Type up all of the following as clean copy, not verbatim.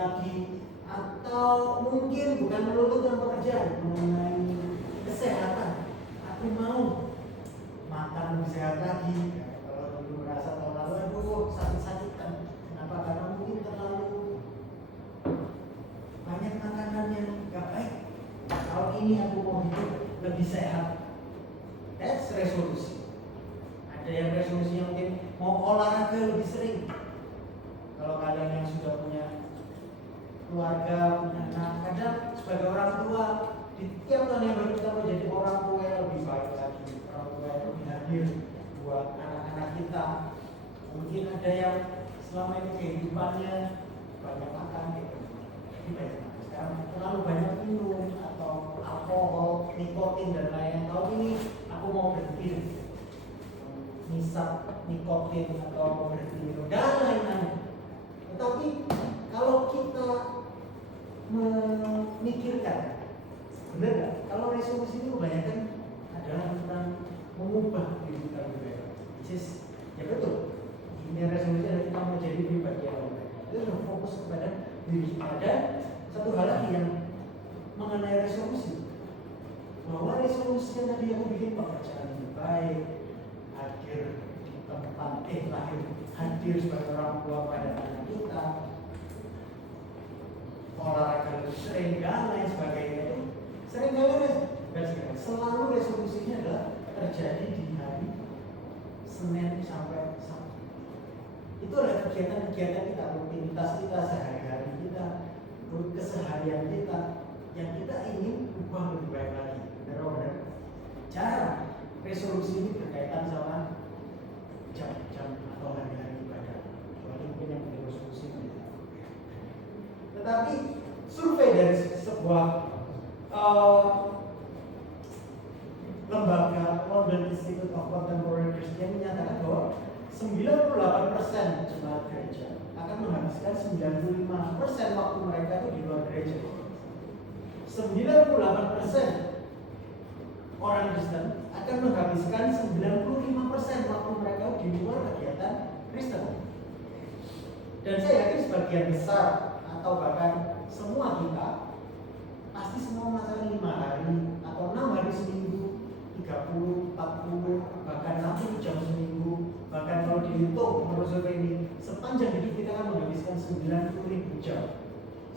lagi, atau mungkin bukan melulu tentang pekerjaan, mengenai kesehatan. Aku mau makan lebih sehat lagi. Kalau dulu merasa tahun lalu aduh sakit-sakitan, kenapa? Karena mungkin terlalu banyak makanan yang gak baik. Tahun ini aku mau hidup lebih sehat. That's resolusi. Ada yang resolusinya mungkin mau olahraga lebih sering. Kalau kalian yang sudah punya keluarga, punya anak, kadang sebagai orang tua di tiap tahun yang baru kita mau jadi orang tua yang lebih baik lagi, orang tua yang lebih hadir buat anak-anak kita. Mungkin ada yang selama ini kehidupannya banyak makan gitu, jadi banyak makan. Sekarang terlalu banyak minum atau alkohol, nikotin dan lain-lain. Tahun ini aku mau berhenti nisap nikotin atau berhenti minum dan lain-lain. Tetapi kalau kita memikirkan, benar nggak? Kalau resolusi ini kebanyakan adalah tentang mengubah diri kita lebih baik. Which is, ya betul. Ini resolusi adalah kita mau jadi pribadi yang lebih baik. Itu sudah fokus kepada diri kita. Ada satu hal lagi yang mengenai resolusi, bahwa resolusi yang tadi aku bikin pekerjaan lebih baik, hadir di tempat lahir, hadir sebagai orang tua pada anak kita, olahraga lebih sering dan lain sebagainya, itu seringkali selalu resolusinya adalah terjadi di hari Senin sampai Sabtu. Itu adalah kegiatan-kegiatan kita, rutinitas kita, sehari-hari kita, keseharian kita yang kita ingin ubah lebih baik lagi. Benar-benar jarang resolusi ini berkaitan sama jam-jam atau hari-hari ibadah. Kecuali mungkin yang punya resolusi kita. Tetapi survei dari sebuah lembaga London Institute of Contemporary Christian menyatakan bahwa 98% jemaat gereja akan menghabiskan 95% waktu mereka itu di luar gereja. 98% orang Kristen akan menghabiskan 95% waktu mereka di luar kegiatan Kristen. Dan saya yakin sebagian besar atau bahkan semua kita pasti semua merasakan 5 hari atau 6 hari seminggu, 30, 40, bahkan 60 jam seminggu. Bahkan kalau dihitung menurut survei ini, sepanjang hidup kita akan menghabiskan 90.000 jam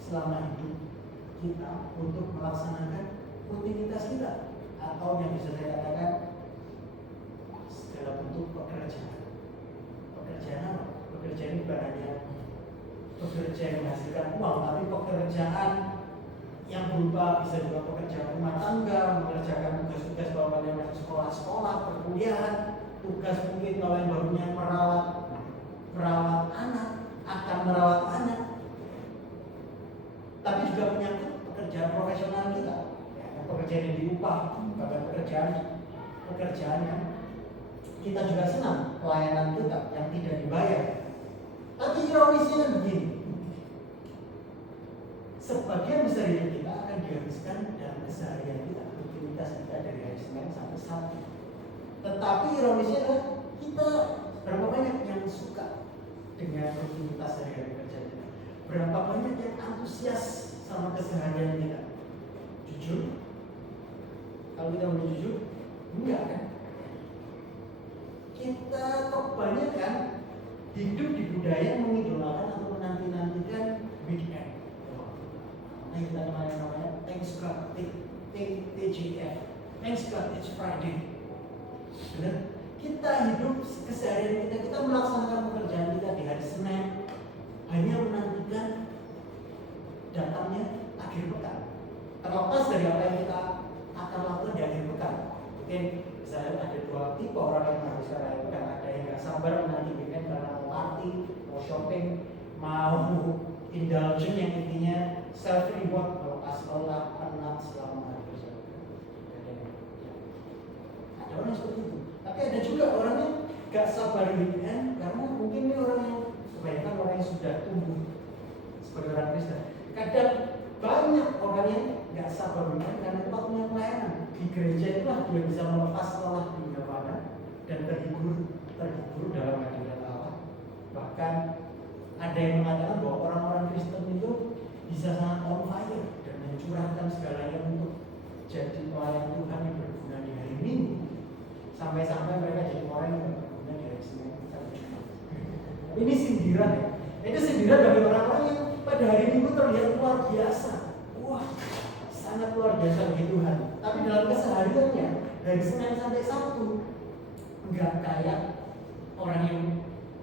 selama hidup kita untuk melaksanakan rutinitas kita, atau yang bisa saya katakan segala bentuk pekerjaan. Pekerjaan apa? Pekerjaan bukan hanya pekerjaan yang menghasilkan uang, tapi pekerjaan yang berupa bisa juga pekerjaan rumah tangga, mengerjakan tugas-tugas bapak yang masuk sekolah-sekolah, perkuliahan, tugas mungkin kalau yang barunya merawat anak, akan merawat anak. Tapi juga menyangkut pekerjaan profesional kita, ya, pekerjaan yang diupah, bahkan pekerjaan yang kita juga senang, pelayanan kita yang tidak dibayar. Tapi ironisnya begini, sebagian besar hidup kita akan dihabiskan dalam keseharian kita, rutinitas kita dari hari Senin sampai Sabtu. Tetapi ironisnya adalah kita berapa banyak yang suka dengan rutinitas hari-hari kerja kita, berapa banyak yang antusias sama keseharian kita. Jujur, kalau kita mau jujur, enggak kan? Kita kebanyakan hidup di budaya mengidolakan atau menanti-nantikan weekend. Nah, kita namanya Thanks God, TGF. Thanks God, it's Friday. Benar? Kita hidup keseharian kita melaksanakan pekerjaan kita di hari Senin hanya menantikan datangnya akhir pekan. Terlepas dari apa yang kita akan lakukan di akhir pekan. Mungkin misalnya ada 2 tipe orang yang menghabiskan akhir pekan. Ada yang nggak sabar menanti weekend karena mau party, mau shopping, mau indulgence yang intinya self reward melepas lelah penat selama hari kerja. Ada orang seperti itu. Tapi ada juga orang yang gak sabar weekend karena mungkin ini orang yang kebanyakan orang yang sudah tumbuh sebagai orang Kristen. Kadang banyak orang yang gak sabar weekend karena waktunya pelayanan di gereja itulah dia bisa melepas lelah dunia fana dan terhibur dalam hadirat Allah. Bahkan ada yang mengatakan bahwa orang-orang Kristen itu segalanya untuk jadi pelayan Tuhan yang berguna di hari Minggu, sampai-sampai mereka jadi orang yang berguna di hari Senin. Ini sindiran ya. Itu sindiran bagi orang-orang yang pada hari Minggu terlihat luar biasa. Wah, sangat luar biasa bagi Tuhan. Tapi dalam kesehariannya dari Senin sampai Sabtu enggak kayak orang yang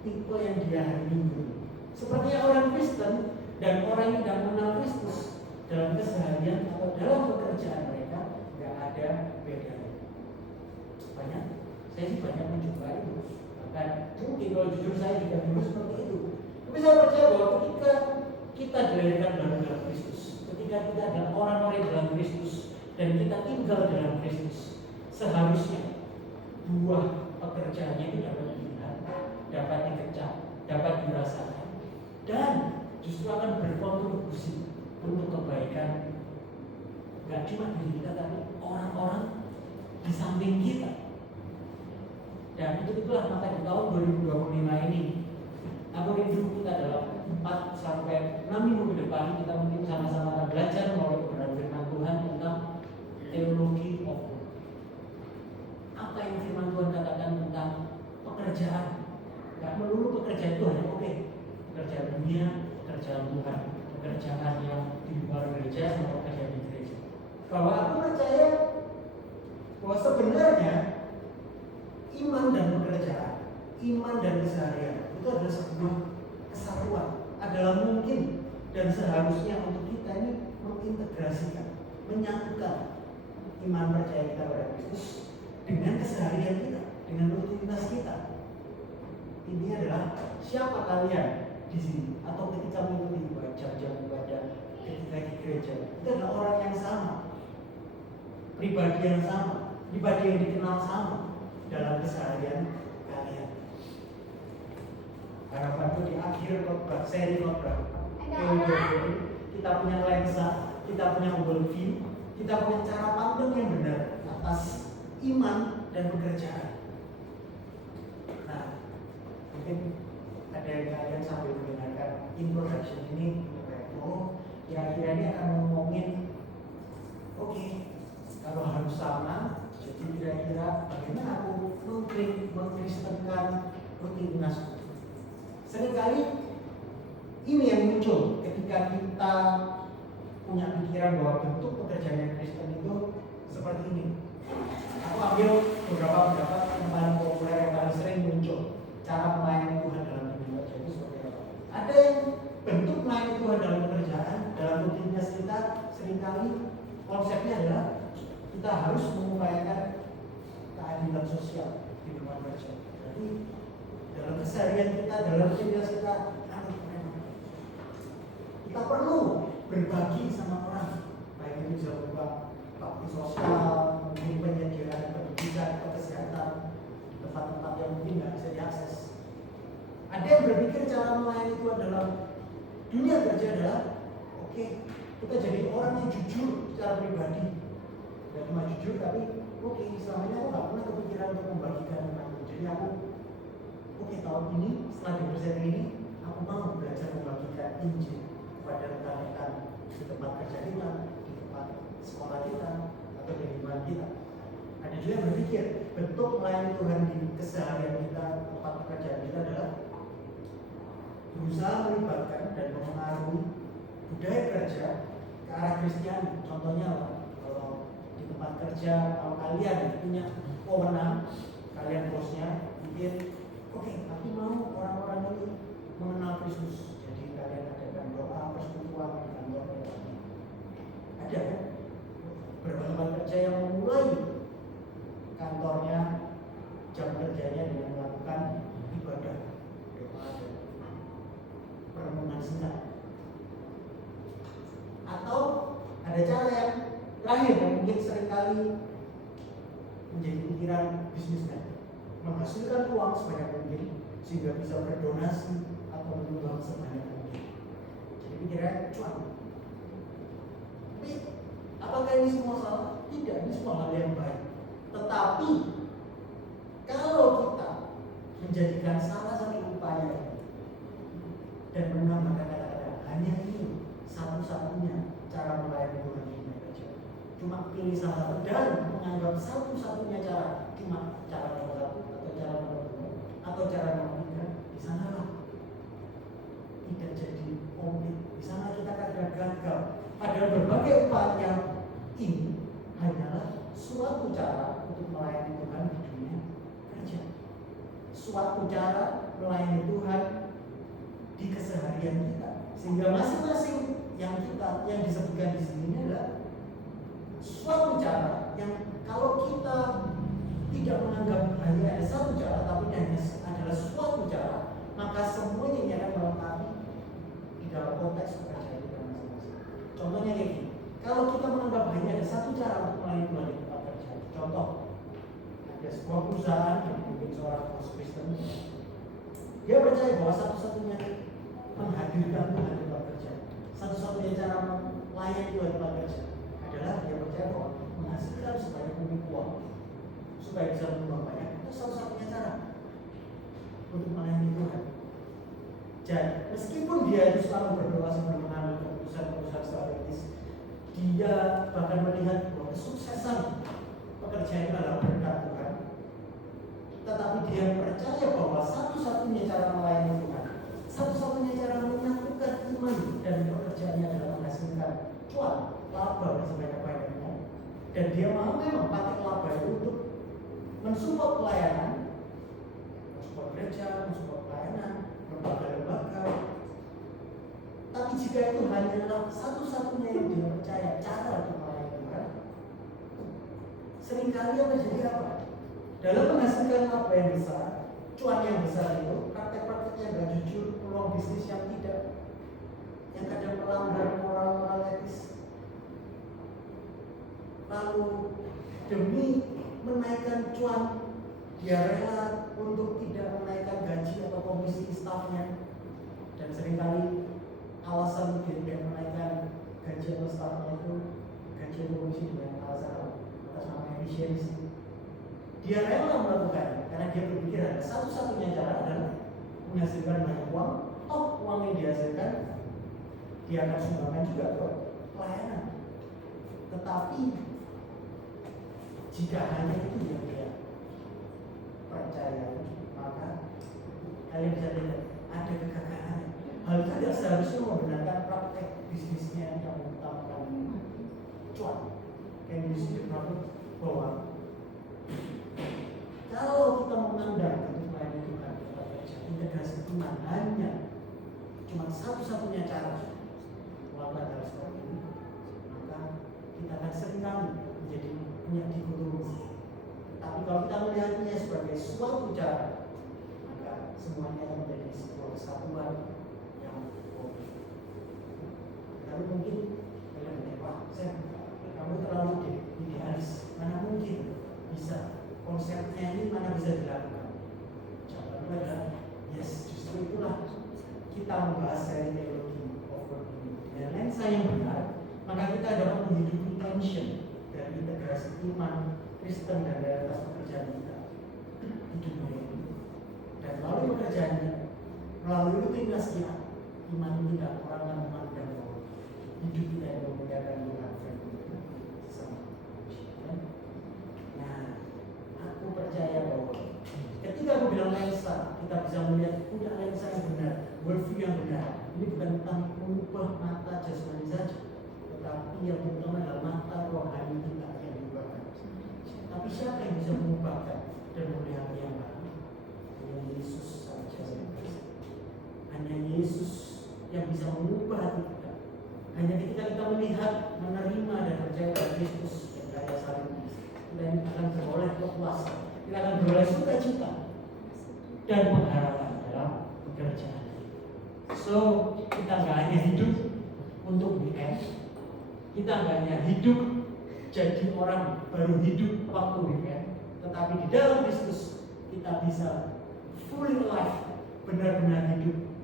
tipe yang dia hari Minggu. Sepertinya orang Kristen dan orang yang tidak mengenal Kristus dalam keseharian atau dalam pekerjaan mereka nggak ada bedanya. Banyak, saya sih banyak mencoba itu. Bahkan mungkin kalau jujur saya juga dulu seperti itu. Tapi saya percaya bahwa ketika kita dilahirkan dalam Kristus, ketika kita adalah orang-orang dalam Kristus dan kita tinggal dalam Kristus, seharusnya buah pekerjaannya itu dapat dilihat, dapat dikecap, dapat dirasakan, dan justru akan berkontribusi untuk kebaikan gak cuma diri kita tapi orang-orang di samping kita. Dan itulah maka di tahun 2025 ini aku rindu kita dalam 4 sampai 6 minggu ke depan kita mungkin sama-sama akan belajar melalui kebenaran firman Tuhan tentang teologi of work. Apa yang firman Tuhan katakan tentang pekerjaan? Gak melulu pekerjaan itu hanya pekerjaan dunia, pekerjaan Tuhan, pekerjaan yang di luar gereja sama pekerjaan di gereja. Bahwa aku percaya bahwa sebenarnya iman dan pekerjaan, iman dan keseharian itu adalah sebuah kesatuan, adalah mungkin dan seharusnya untuk kita ini mengintegrasikan, menyatukan iman percaya kita pada Kristus dengan keseharian kita, dengan rutinitas kita. Ini adalah siapa kalian di sini atau ketika mengikuti jam-jam ibadah, ketika di gereja, itu adalah orang yang sama, pribadi yang sama, pribadi yang dikenal sama dalam keseharian kalian. Harapanku di akhir khotbah, seri khotbah kita punya lensa, kita punya worldview, kita punya cara pandang yang benar atas iman dan pekerjaan. Nah, mungkin ada yang kalian sambil mendengarkan introduction ini, kira-kira ini akan ngomongin, oke, kalau harus sama, jadi kira-kira bagaimana aku mengkristenkan rutinitasku. Seringkali ini yang muncul ketika kita punya pikiran bahwa bentuk pekerjaan Kristen itu seperti ini. Aku ambil beberapa pendapat yang paling populer, yang paling sering muncul. Cara melayani Tuhan dalam dunia kerja itu seperti apa? Ada yang bentuk melayani Tuhan dalam pekerjaan, dalam rutinitas kita seringkali konsepnya adalah kita harus mengupayakan keadilan sosial di tempat kerja. Jadi dalam keseharian kita, dalam rutinitas kita perlu berbagi sama orang, baik itu bisa berupa bakti sosial, mungkin penyediaan pendidikan atau kesehatan, tempat-tempat yang mungkin nggak bisa diakses. Ada yang berpikir cara melayani itu adalah dunia kerja adalah oke, kita jadi orang yang jujur secara pribadi, tidak cuma jujur tapi oke, selama ini aku nggak pernah kepikiran untuk membagikan tentang itu. Jadi aku tahun ini setelah di ini aku mau belajar membagikan Injil kepada rekan-rekan di tempat kerja kita, di tempat sekolah kita, atau di lingkungan kita. Ada juga yang berpikir bentuk melayani Tuhan di keseharian kita, tempat pekerjaan kita adalah berusaha melibatkan dan mempengaruhi budaya kerja ke arah Kristiani. Contohnya kalau di tempat kerja, kalau kalian punya wewenang, kalian bosnya mungkin oke, aku mau orang-orang ini mengenal Kristus. Jadi kalian adakan doa persekutuan di kantor kalian. Ada kan? Beberapa tempat kerja yang memulai kantornya, jam kerjanya dengan melakukan ibadah, doa dan perenungan singkat. Atau ada cara yang terakhir yang mungkin seringkali menjadi pikiran bisnismen, menghasilkan uang sebanyak mungkin sehingga bisa berdonasi atau menyumbang sebanyak mungkin. Jadi pikirannya cuan. Tapi apakah ini semua salah? Tidak, ini semua hal yang baik. Tetapi kalau kita menjadikan salah satu upaya ini dan menambahkan kata-kata hanya ini satu-satunya cara melayani Tuhan di dunia kerja, cuma pilih salah satu dan menganggap satu-satunya cara cuma cara nomor satu atau cara nomor dua atau cara nomor tiga, di sanalah tidak jadi komplit. Di sana kita kadang gagal. Padahal berbagai upaya ini hanyalah suatu cara untuk melayani Tuhan di dunia kerja, suatu cara melayani Tuhan di keseharian kita, sehingga masing-masing yang disebutkan di sini adalah suatu cara yang kalau kita tidak menganggap hanya ada satu cara, tapi hanya adalah suatu cara, maka semuanya ini akan melengkapi di dalam konteks pekerjaan kita masing-masing. Contohnya kayak gini, kalau kita menganggap hanya ada satu cara untuk melayani Tuhan di tempat kerja, contoh ada sebuah perusahaan yang mungkin seorang bos Kristen, dia percaya bahwa satu-satunya menghadirkan Tuhan di tempat kerja, satu-satunya cara melayani Tuhan di tempat kerja adalah dia percaya bahwa menghasilkan sebanyak mungkin uang supaya bisa berbuat banyak, itu satu-satunya cara untuk melayani Tuhan. Jadi meskipun dia itu selalu berdoa sebelum mengambil keputusan-keputusan strategis, dia bahkan melihat bahwa kesuksesan pekerjaan itu adalah berkat Tuhan, tetapi dia percaya bahwa satu-satunya cara melayani Tuhan, satu-satunya cara menyatukan iman dan pekerjaannya adalah menghasilkan cuan, laba sebanyak-banyaknya, dan dia mau memang pakai laba itu untuk mensupport pelayanan, mensupport gereja, mensupport pelayanan, lembaga-lembaga. Tapi jika itu hanyalah satu-satunya yang dia percaya cara untuk melayani Tuhan, seringkali yang terjadi apa? Dalam menghasilkan laba yang besar, cuan yang besar itu, praktek-praktek yang gak jujur, peluang bisnis yang tidak, yang kadang melanggar moral etis, lalu demi menaikkan cuan dia rela untuk tidak menaikkan gaji atau komisi stafnya, dan seringkali alasan dia tidak menaikkan gaji atau stafnya itu gaji atau komisi dengan alasan atas nama efisiensi. Dia rela melakukannya karena dia berpikir ada satu-satunya cara adalah menghasilkan banyak uang. Toh uang yang dihasilkan dia akan sumbangkan juga buat pelayanan. Tetapi jika hanya itu yang dia percaya, maka kalian bisa lihat ada kegagalan. Hal itu tidak seharusnya membenarkan praktek bisnisnya yang mengutamakan cuan. Yang disebut bahwa kalau kita memandang untuk melayani Tuhan, integrasi iman hanya cuma satu-satunya cara melakukan hal seperti ini, maka kita akan seringkali menjadi punya dikotomi. Tapi kalau kita melihatnya sebagai suatu cara, maka semuanya akan menjadi sebuah kesatuan yang komplit. Tapi mungkin kalian berkata, wah, kamu terlalu idealis, mana mungkin bisa konsepnya ini mana bisa dilakukan? Jawabannya adalah yes, justru itulah kita membahas dari teologi over ini. Dengan lensa yang benar, maka kita dapat menghidupi tension dari integrasi iman Kristen dan realitas pekerjaan kita di dunia ini. Dan melalui pekerjaan kita, melalui rutinitas kita, iman kita, orang memandang bahwa hidup kita yang memuliakan Tuhan sama. Nah, aku percaya bahwa ketika aku bilang lensa, kita bisa melihat punya lensa yang benar, worldview yang benar. Ini bukan tentang mengubah mata jasmani saja, tetapi yang utama adalah mata rohani kita yang diubahkan. Tapi siapa yang bisa mengubahkan dan memelihara yang baru? Hanya Yesus saja. Hanya Yesus yang bisa mengubah hati kita. Hanya ketika kita melihat, menerima dan percaya pada Kristus dan karya salibnya, kita akan beroleh kepuasan, kita akan beroleh sukacita dan pengharapan dalam pekerjaan. So, kita nggak hanya hidup untuk weekend, kita nggak hanya hidup jadi orang baru hidup waktu weekend, tetapi di dalam Kristus kita bisa fully alive, benar-benar hidup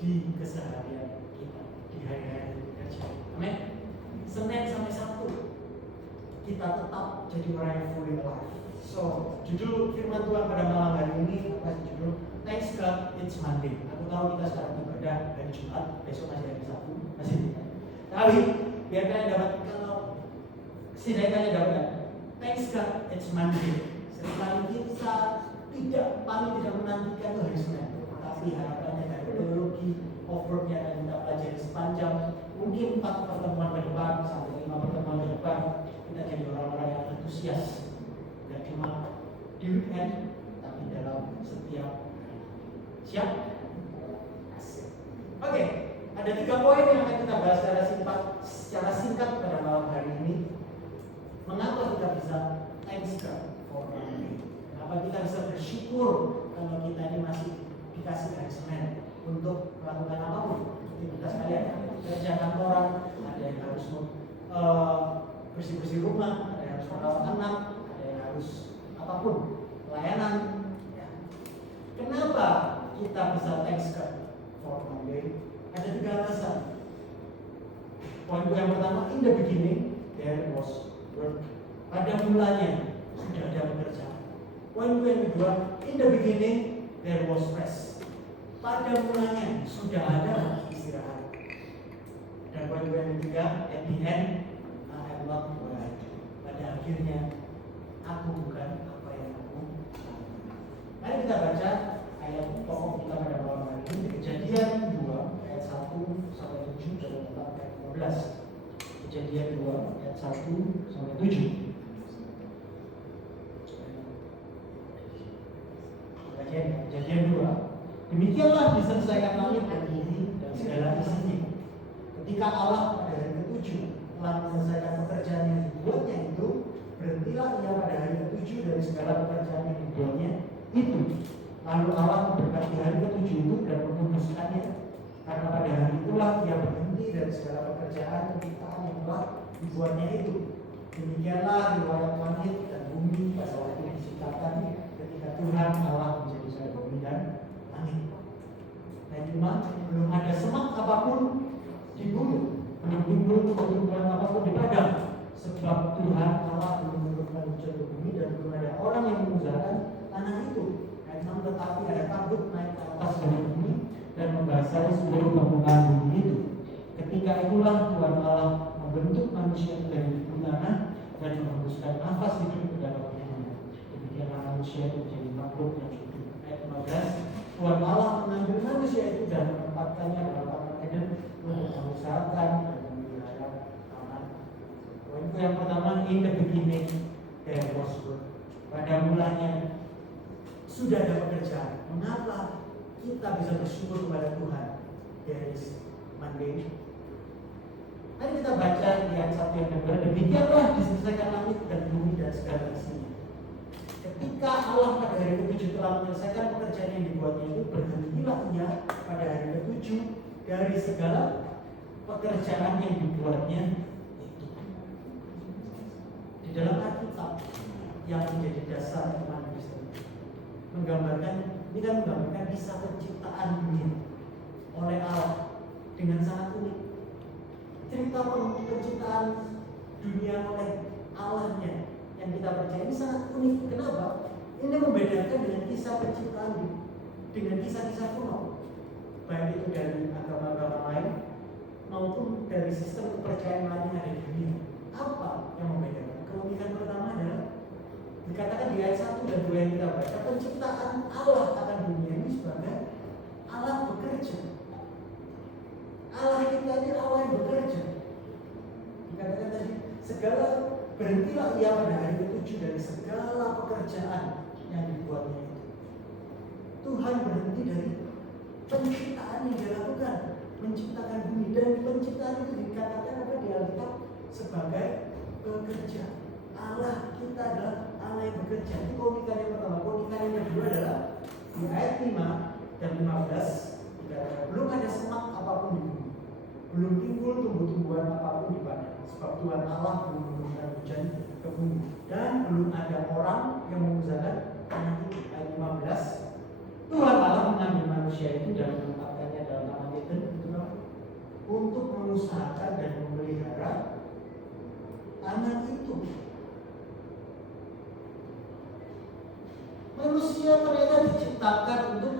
di keseharian kita, di hari-hari kerja. Amin. Senin sampai Sabtu kita tetap jadi orang yang fully alive. So, judul firman Tuhan pada malam hari ini apa judul? Thanks God it's Monday. Aku tahu kita sekarang ibadah hari Jumat, besok masih hari Sabtu, masih. Tapi biar kalian dapat kalau Setidaknya dapat. Thanks God, it's Monday. Seringkali kita paling tidak menantikan hari Senin, tapi harapannya dari teologi overnya yang kita pelajari sepanjang mungkin 4 pertemuan ke depan sampai 5 pertemuan ke depan, kita jadi orang-orang yang antusias, tidak cuma di weekend tapi dalam setiap hari. Siap? Oke, ada 3 poin yang akan kita bahas secara singkat pada malam hari ini. Mengapa kita bisa thanks God for Monday? Kenapa kita bisa bersyukur kalau kita ini masih dikasih hari Senin untuk melakukan apapun aktivitas kalian, kerja kantoran, ada yang harus bersih-bersih rumah, ada yang harus merawat anak, ada yang harus apapun pelayanan. Ya. Kenapa kita bisa thanks God for Monday? Ada 3 alasan. Poin yang pertama, in the beginning there was work. Pada mulanya sudah ada pekerjaan. Poin yang kedua, in the beginning there was rest. Pada mulanya sudah ada istirahat. Dan poin yang ketiga, at the end I am not what I do. Pada akhirnya aku bukan apa yang aku lakukan. Mari kita baca ayat pokok kita pada malam hari ini. Kejadian 2 ayat 1 sampai 7 dan 4 ayat 15. Kejadian 2 ayat 1 sampai 7. Kejadian 2. Demikianlah diselesaikan langit dan bumi dan segala isinya. Ketika Allah pada hari ke-7 telah menyelesaikan pekerjaan yang dibuatnya itu, berhentilah ia pada hari ke-7 dari segala pekerjaan yang dibuatnya itu. Lalu Allah memberkati hari ke-7 itu dan menguduskannya, karena pada hari itulah ia berhenti dari segala pekerjaan penciptaan yang telah dibuatnya itu. Demikianlah riwayat langit dan bumi pada waktu diciptakan ketika Tuhan Allah menjadikan bumi dan langit. Dan cuma belum ada semak apapun di bumi, belum timbul tumbuh-tumbuhan apapun di padang, sebab Tuhan Allah belum menurunkan hujan ke bumi dan belum ada orang yang mengusahakan tanah itu. Memang tetapi ada kabut naik ke atas dari bumi dan membasahi seluruh bangunan bumi itu. Ketika itulah Tuhan Allah membentuk manusia dari tanah dan menghembuskan nafas hidup ke dalam tubuhnya. Demikianlah manusia itu menjadi makhluk yang hidup. Ayat 15. Tuhan Allah mengambil manusia itu dan menempatkannya dalam taman Eden untuk mengusahakan dan memelihara taman. Poin yang pertama, in the beginning there was work. Pada mulanya sudah ada pekerjaan. Mengapa kita bisa bersyukur kepada Tuhan? There is Monday. Mari kita baca di ayat 1 yang kedua. Demikianlah diselesaikan langit dan bumi dan segala isinya. Ketika Allah pada hari ke-7 telah menyelesaikan pekerjaan yang dibuatnya itu, berhentilah ia pada hari ke-7 dari segala pekerjaan yang dibuatnya itu. Di dalam Alkitab yang menjadi dasar iman Kristen ini kan menggambarkan kisah penciptaan dunia oleh Allah dengan sangat unik. Cerita penciptaan dunia oleh Allahnya yang kita percaya ini sangat unik. Kenapa? Ini membedakan dengan kisah penciptaan dengan kisah-kisah kuno, baik itu dari agama-agama lain maupun dari sistem kepercayaan lain yang ada di dunia. Apa yang membedakan? Keunikan pertama adalah dikatakan di ayat 1 dan 2 yang kita baca, penciptaan Allah akan dunia ini sebagai Allah bekerja. Allah kita ini Allah yang bekerja. Dikatakan tadi, segala berhentilah ia pada hari ke-7 dari segala pekerjaan yang dibuatnya itu. Tuhan berhenti dari penciptaan yang dilakukan, menciptakan bumi, dan penciptaan itu dikatakan apa di Alkitab sebagai bekerja. Allah kita adalah Allah yang bekerja. Itu keunikan yang pertama. Keunikan yang kedua adalah di ayat 5 dan 15 dikatakan belum ada semak apapun di bumi, belum timbul tumbuh-tumbuhan apapun di padang, sebab Tuhan Allah belum menurunkan hujan ke bumi, dan belum ada orang yang mengusahakan tanah itu. Ayat 15, Tuhan Allah mengambil manusia itu dan menempatkannya dalam taman Eden untuk mengusahakan dan memelihara tanah itu. Manusia ternyata diciptakan untuk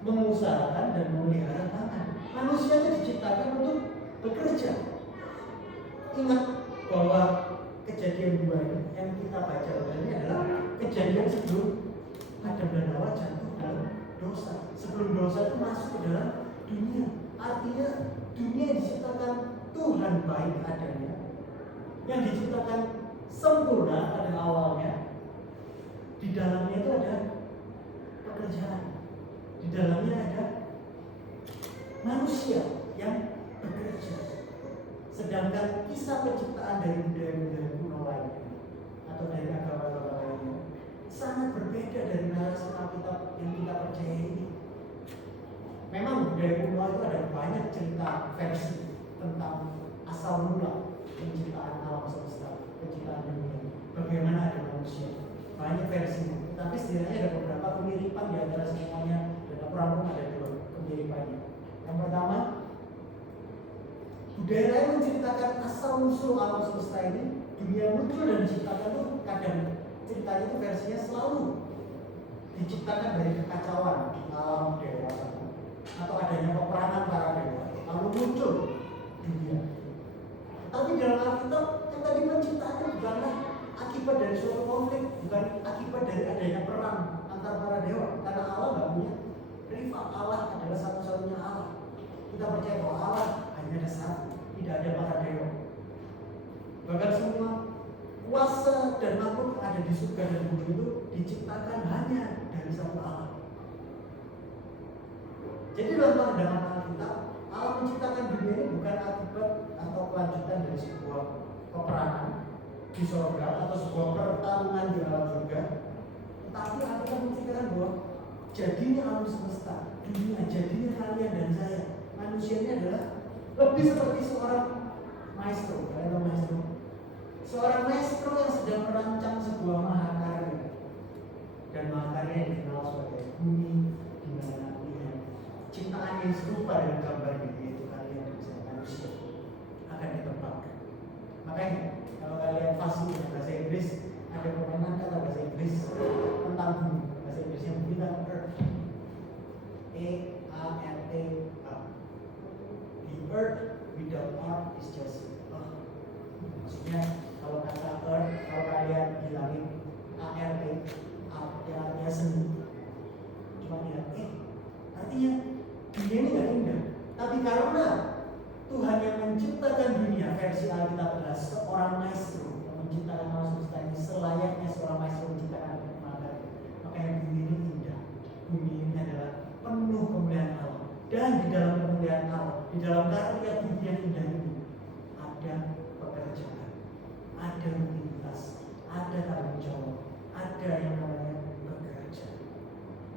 mengusahakan dan memelihara tanah. Manusia itu diciptakan untuk bekerja. Ingat bahwa kejadian 2 ini yang kita baca ini adalah kejadian sebelum Adam dan Hawa jatuh dalam dosa. Sebelum dosa itu masuk ke dalam dunia. Artinya dunia diciptakan Tuhan baik adanya, yang diciptakan sempurna pada awalnya. Di dalamnya itu ada pekerjaan, di dalamnya ada manusia yang bekerja. Sedangkan kisah penciptaan dari budaya-budaya kuno lainnya atau dari agama-agama lainnya sangat berbeda dari narasi Alkitab yang kita percaya ini. Memang budaya kuno itu ada banyak cerita versi tentang asal mula penciptaan alam semesta, penciptaan dunia, bagaimana ada manusia. Banyak versi, tapi setidaknya ada beberapa kemiripan di antara semuanya, dan kurang ada 2 kemiripannya. Yang pertama, budaya lain menceritakan asal usul alam semesta ini, dunia muncul dan diciptakan itu kadang ceritanya itu versinya selalu diciptakan dari kekacauan di alam dewa atau adanya peperangan para dewa, lalu muncul dunia. Tapi dalam Alkitab yang tadi penciptaannya bukanlah akibat dari suatu konflik, bukan akibat dari adanya perang antar para dewa, karena Allah nggak punya rival. Allah adalah satu-satunya Allah. Kita percaya bahwa Allah hanya ada satu, tidak ada para dewa. Bahkan semua kuasa dan makhluk yang ada di surga dan bumi itu diciptakan hanya dari satu Allah. Jadi dalam pandangan Alkitab, Allah menciptakan dunia ini bukan akibat atau kelanjutan dari sebuah peperangan di surga atau sebuah pertarungan di alam surga, tetapi Alkitab menceritakan bahwa jadinya alam semesta, dunia, jadinya kalian dan saya, manusia ini adalah lebih seperti seorang maestro. Kalian tahu maestro? Seorang maestro yang sedang merancang sebuah mahakarya, dan mahakarya yang dikenal sebagai bumi, di mana ciptaan yang serupa dengan gambar ini, yaitu kalian dan saya, manusia, akan ditempatkan. Makanya kalau kalian fasih dengan bahasa Inggris, ada permainan kata bahasa Inggris tentang bumi. Bahasa Inggrisnya bumi kan earth, E-A-R-T. The earth without art is just earth. Maksudnya kalau kata earth, kalau kalian bilangin A-R-T, artinya seni, cuma bilang artinya dunia ini gak indah. Tapi karena Tuhan yang menciptakan dunia, versi Alkitab adalah seorang maestro yang menciptakan alam semesta ini selayaknya seorang maestro menciptakan mahakarya. Makanya bumi ini indah. Bumi ini adalah penuh kemuliaan Allah. Dan di dalam kemuliaan Allah, di dalam karya bumi yang indah ini, ada pekerjaan, ada rutinitas, ada tanggung jawab, ada yang namanya bekerja.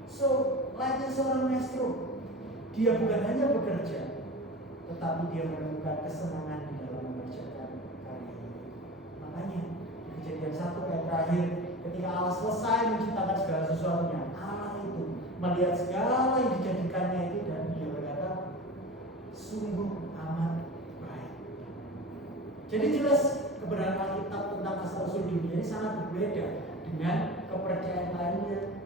So, layaknya seorang maestro, dia bukan hanya bekerja, tetapi dia menemukan kesenangan di dalam mengerjakan karya ini. Makanya Kejadian 1 ayat terakhir, ketika Allah selesai menciptakan segala sesuatunya, Allah itu melihat segala yang dijadikannya itu dan dia berkata, sungguh amat baik. Jadi jelas kebenaran Alkitab tentang asal usul dunia ini sangat berbeda dengan kepercayaan lainnya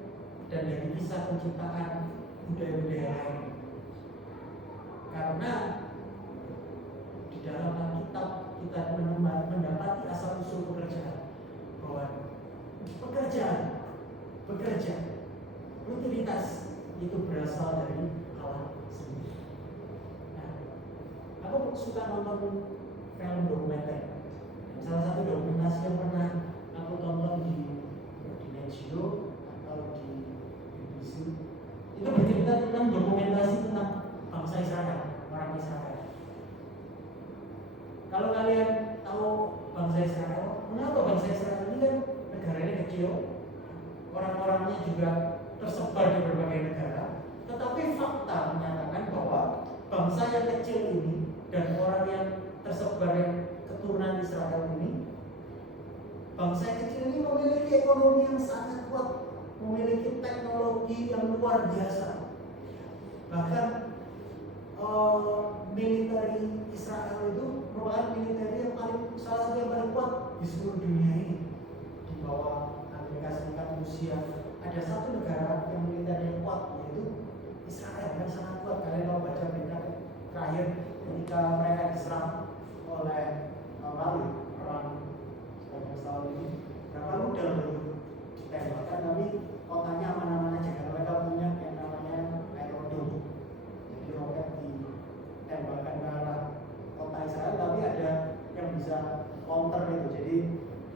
dan dari kisah penciptaan budaya-budaya lain. Karena di dalam Alkitab kita mendapati asal usul pekerjaan, bahwa bekerja, rutinitas itu berasal dari Allah sendiri. Nah, aku suka nonton film dokumenter. Salah satu dokumentasi yang pernah aku tonton di Net Geo atau di BBC itu bercerita tentang dokumentasi tentang bangsa Israel, orang Israel. Kalau kalian tahu bangsa Israel, mengapa bangsa Israel ini kan negaranya kecil, orang-orangnya juga tersebar di berbagai negara, tetapi fakta menyatakan bahwa bangsa yang kecil ini dan orang yang tersebar yang keturunan Israel ini, bangsa yang kecil ini memiliki ekonomi yang sangat kuat, memiliki teknologi yang luar biasa. Bahkan militer Israel itu merupakan militer yang salah satu yang paling kuat di seluruh dunia ini. Di bawah Amerika Serikat, Rusia, ada satu negara yang militer yang kuat, yaitu Israel, yang sangat kuat. Kalian mau baca berita terakhir ketika mereka diserang oleh orang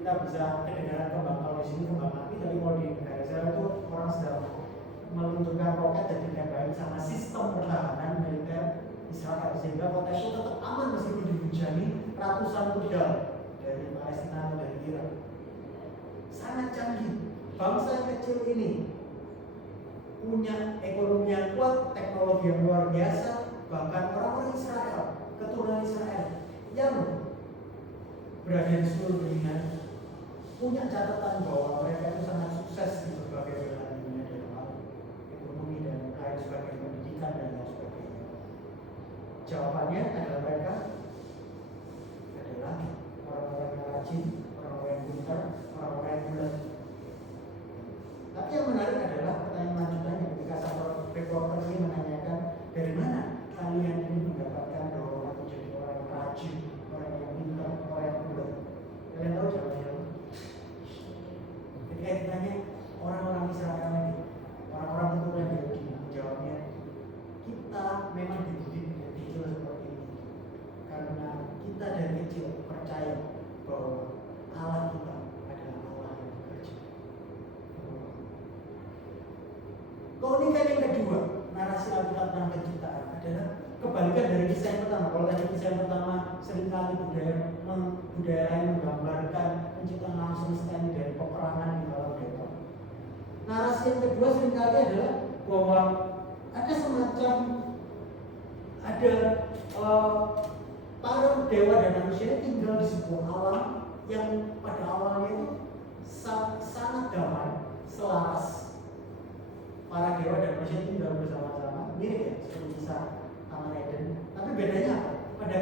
kita bisa kedengaran kembang, kalau di sini kembang api, tapi kalau di negara Israel itu orang sedang meluncurkan roket dan ditembaki sama sistem pertahanan militer Israel, sehingga kota itu tetap aman meskipun dihujani ratusan rudal dari Palestina atau dari Irak. Sangat canggih. Bangsa yang kecil ini punya ekonomi yang kuat, teknologi yang luar biasa. Bahkan orang-orang Israel, keturunan Israel yang berada di seluruh dunia punya catatan bahwa mereka itu sangat sukses di berbagai belahan dunia dalam hal ekonomi dan lain sebagainya, pendidikan dan lain sebagainya. Jawabannya adalah mereka adalah orang-orang yang rajin, orang-orang yang pintar, orang-orang yang bulat. Tapi yang menarik adalah pertanyaan lanjutannya ketika sang reporter ini menanyakan, dari mana kalian ini mendapatkan dorongan menjadi orang yang rajin, orang yang pintar, orang yang bulat? Kalian tahu jawabannya? Ketika ditanya orang-orang Israel ini, orang-orang keturunan Yahudi, menjawabnya, kita memang dididik dari kecil seperti ini karena kita dari kecil percaya bahwa Allah kita adalah Allah yang bekerja. Keunikan yang kedua, narasi Alkitab tentang penciptaan adalah kebalikan dari kisah yang pertama. Kalau tadi kisah yang pertama seringkali budaya lain menggambarkan penciptaan alam semesta ini dari peperangan di dalam dewa. Narasi yang kedua seringkali adalah bahwa ada semacam para dewa dan manusia tinggal di sebuah alam yang pada awalnya itu sangat damai, selaras. Para dewa dan manusia tinggal bersama-sama, mirip ya seperti kisah Taman Eden. Tapi bedanya apa? Pada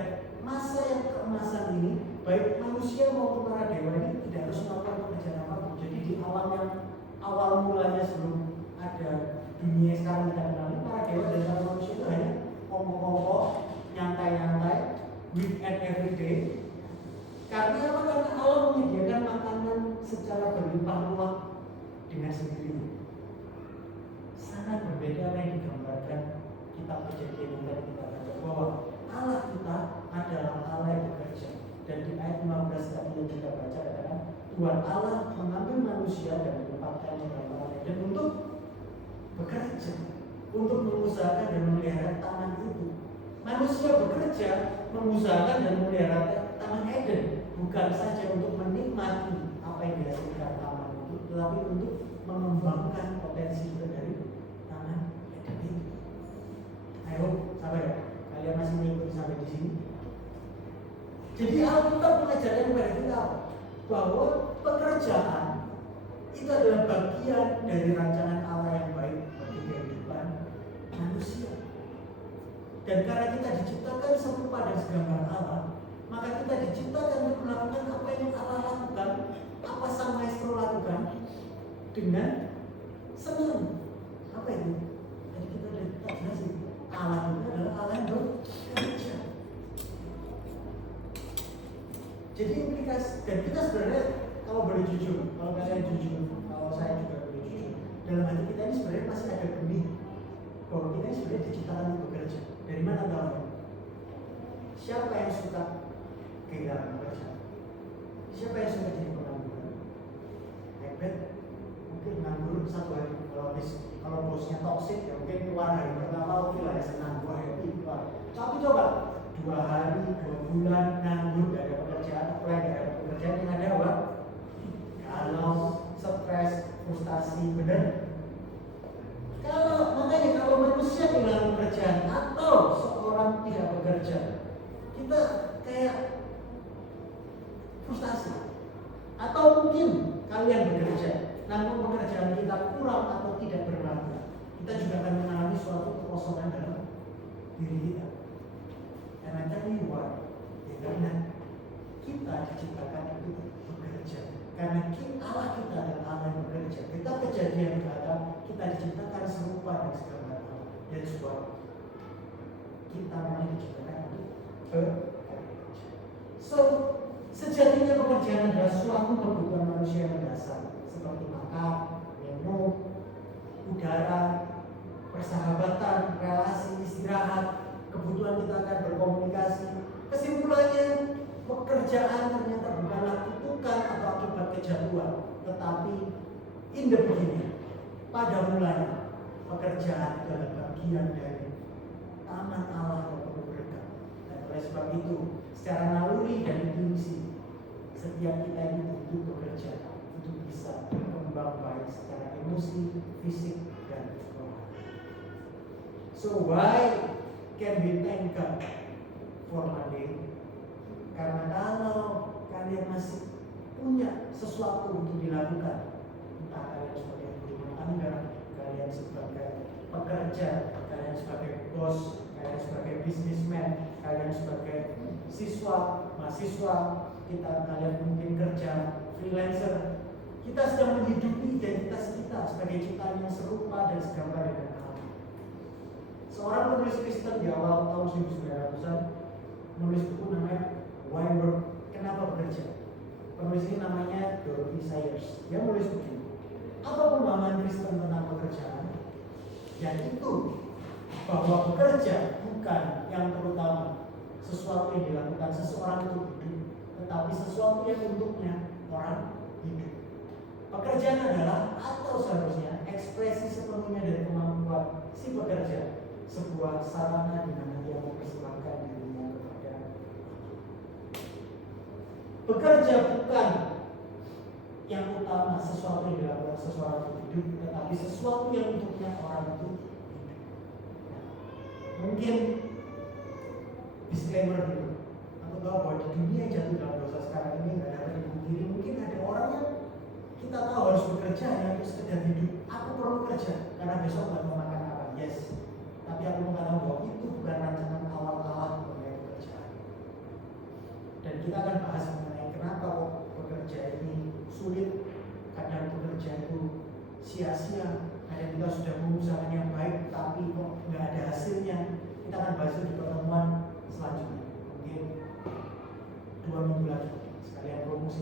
masa yang keemasan ini, baik manusia maupun para dewa ini tidak harus melakukan pekerjaan apapun. Jadi di alam yang awal mulanya sebelum ada dunia yang sekarang kita kenal, para dewa dan para manusia itu hanya kongko-kongko, nyantai-nyantai, weekend every day. Karena apa? Karena Allah menyediakan makanan secara berlimpah-limpah dengan sendirinya. Sangat berbeda apa yang digambarkan kitab Kejadian yang tadi kita baca, bahwa Allah kita adalah Allah yang bekerja. Dan di ayat 15 tadi yang kita baca adalah Tuhan Allah mengambil manusia dan menempatkannya dalam Taman Eden untuk bekerja, untuk mengusahakan dan memelihara taman itu. Manusia bekerja, mengusahakan dan memelihara Taman Eden, bukan saja untuk menikmati apa yang dihasilkan taman itu, tetapi untuk mengembangkan potensi itu dari Taman Eden itu. Ayo, sabar ya, kalian masih mengikuti sampai di sini. Jadi Alkitab mengajarkan kepada kita bahwa pekerjaan itu adalah bagian dari rancangan Allah yang baik bagi kehidupan manusia. Dan karena kita diciptakan serupa dan segambar Allah, maka kita diciptakan untuk melakukan apa yang Allah lakukan, apa sang maestro lakukan dengan senang. Apa itu? Jadi kita sudah jelas itu. Allah itu adalah Allah yang bekerja. Jadi implikasi, dan kita sebenarnya kalau boleh jujur, kalau kalian jujur, kalau saya juga boleh jujur, dalam hati kita ini sebenarnya masih ada benih bahwa kita sebenarnya diciptakan untuk bekerja. Dari mana tahu? Siapa yang suka kehilangan bekerja? Siapa yang suka jadi pengangguran? Hebat, mungkin nganggur satu hari. Kalau bosnya toksik ya mungkin keluar hari pertama oke lah ya, senang, gue happy keluar. Tapi coba 2 hari, 2 bulan nganggur gak ada pekerjaan, gak ada pekerjaan, yang ada apa? Galau, stres, frustasi, bener? Makanya kalau manusia kehilangan pekerjaan atau seorang tidak bekerja, kita kayak frustasi. Atau mungkin kalian bekerja, namun pekerjaan kita kurang atau tidak bermakna, kita juga akan mengalami suatu kekosongan dalam diri kita. Karena tadi karena kita diciptakan untuk bekerja. Karena Allah kita adalah Allah yang bekerja. Kita Kejadian berkata kita diciptakan serupa dan segambar Allah. Dan suara kita memang diciptakan untuk bekerja. So sejatinya pekerjaan adalah suatu kebutuhan manusia yang mendasar, seperti makan, minum, udara, persahabatan, relasi, istirahat, kebutuhan kita akan berkomunikasi. Kesimpulannya, pekerjaan ternyata bukanlah tutup kutukan atau akibat kejatuhan, tetapi in the beginning, pada mulanya pekerjaan itu adalah bagian dari taman Allah yang penuh berkat. Dan oleh sebab itu, secara naluri dan intuisi, setiap kita ini butuh bekerja untuk bisa berkembang baik secara emosi, fisik, dan rohani. So why can we thank God for Monday? Karena kalau kalian masih punya sesuatu untuk dilakukan, entah kalian sebagai rumah tangga, kalian sebagai pekerja, kalian sebagai bos, kalian sebagai businessman, kalian sebagai siswa, mahasiswa, kalian mungkin kerja freelancer, kita sedang menghidupi identitas kita sebagai ciptaan yang serupa dan segambar dengan Allah. Seorang penulis Kristen di awal tahun 1900-an menulis buku namanya Why Work? Kenapa bekerja? Penulis ini namanya Dorothy Sayers. Dia menulis begini: apa pemahaman Kristen tentang pekerjaan? Yaitu bahwa bekerja bukan yang terutama sesuatu yang dilakukan seseorang untuk hidup, tetapi sesuatu yang untuknya orang hidup. Pekerjaan adalah atau seharusnya ekspresi sepenuhnya dari kemampuan si pekerja, sebuah sarana di mana dia mempersembahkan dirinya kepada Allah. Bekerja bukan yang utama sesuatu yang dilakukan seseorang untuk hidup, tetapi sesuatu yang untuknya orang itu hidup. Mungkin disclaimer dulu, aku tahu bahwa di dunia jatuh dalam dosa sekarang ini nggak dapat dipungkiri. Mungkin ada orang yang kita tahu harus bekerja hanya untuk sekedar hidup. Aku perlu kerja karena besok nggak mau makan apa. Yes, tapi aku mengatakan bahwa itu bukan rancangan awal Allah mengenai pekerjaan. Dan kita akan bahas mengenai kenapa kok bekerja ini sulit, kadang bekerja itu sia-sia, kadang kita sudah mengusahakan yang baik tapi kok nggak ada hasilnya. Kita akan bahas di pertemuan selanjutnya, mungkin 2 minggu lagi, sekalian promosi